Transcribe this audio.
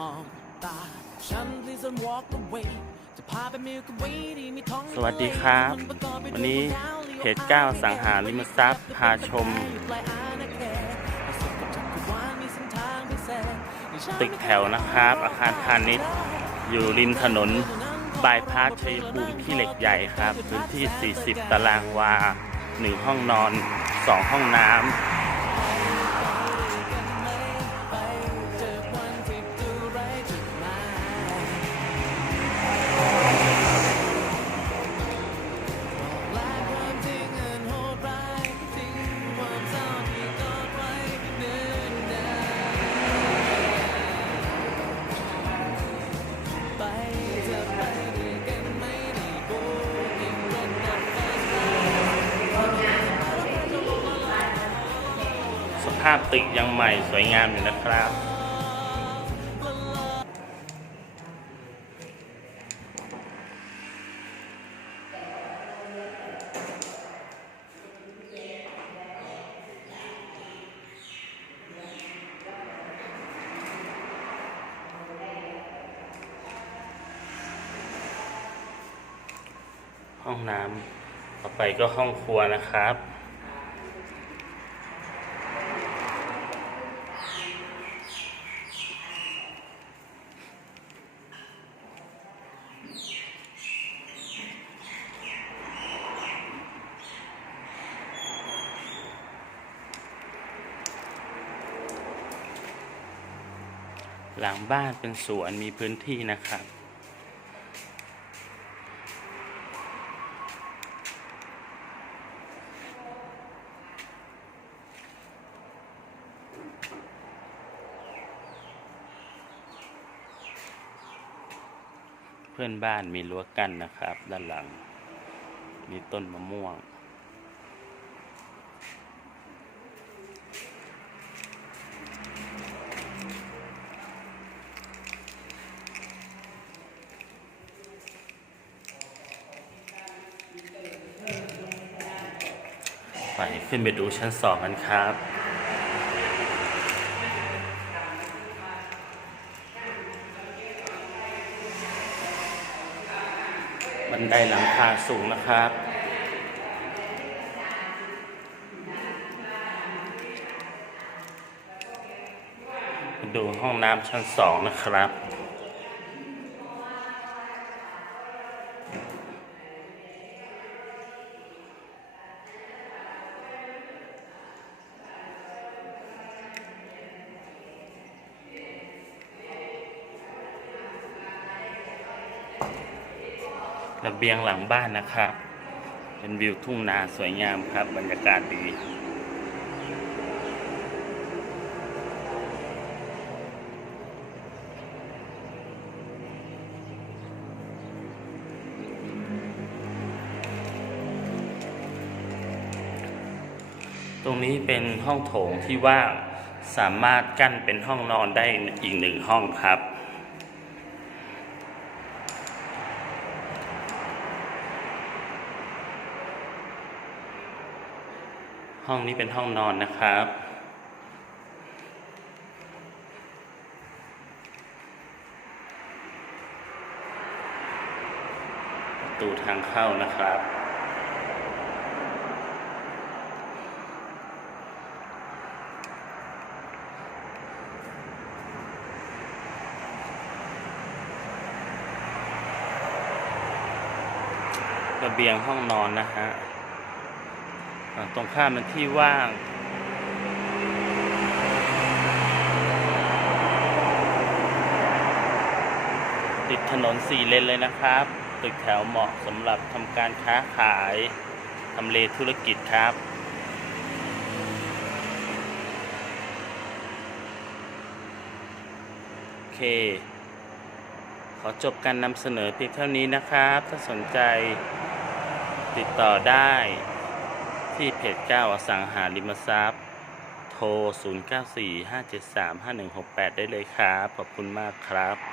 มองตาฉัน please don't walk away จะพาไปมิลค์เวที่มีท้องสวัสดีครับ วันนี้เพจ9สังหาริมทรัพย์พาชม ตึกแถวนะครับ อาคารพาณิชย์อยู่ริมถนนบายพาสชัยภูมิที่เหล็กใหญ่ครับ พื้นที่ 40 ตารางวา 1 ห้องนอน 2 ห้องน้ำ ภาพตึกยังใหม่สวยงามอยู่นะครับ ห้องน้ำต่อไปก็ห้องครัวนะครับ หลังบ้านเป็นสวนมีพื้นที่นะครับ เพื่อนบ้านมีรั้วกั้นนะครับ ด้านหลัง มีต้นมะม่วง ไปขึ้นไปดูชั้นสองกันครับบันไดหลังคาสูงนะครับ ดูห้องน้ำชั้นสองนะครับ ระเบียงหลังบ้านนะครับ เป็นวิวทุ่งนาสวยงามครับ บรรยากาศดีตรงนี้เป็นห้องโถงที่ว่างสามารถกั้นเป็นห้องนอนได้อีกหนึ่งห้องครับ ห้องนี้เป็นห้องนอนนะครับ ประตูทางเข้านะครับระเบียงห้องนอนนะฮะ ฝั่งตรงข้ามเป็นที่ว่างติดถนนสี่เลนเลยนะครับ ตึกแถวเหมาะสำหรับทำการค้าขายทำเลธุรกิจครับ โอเค ขอจบการนำเสนอเพียงเท่านี้นะครับ ถ้าสนใจติดต่อได้ ที่เพจ9อสังหาริมทรัพย์ โทร 0945735168 ได้เลยครับ ขอบคุณมากครับ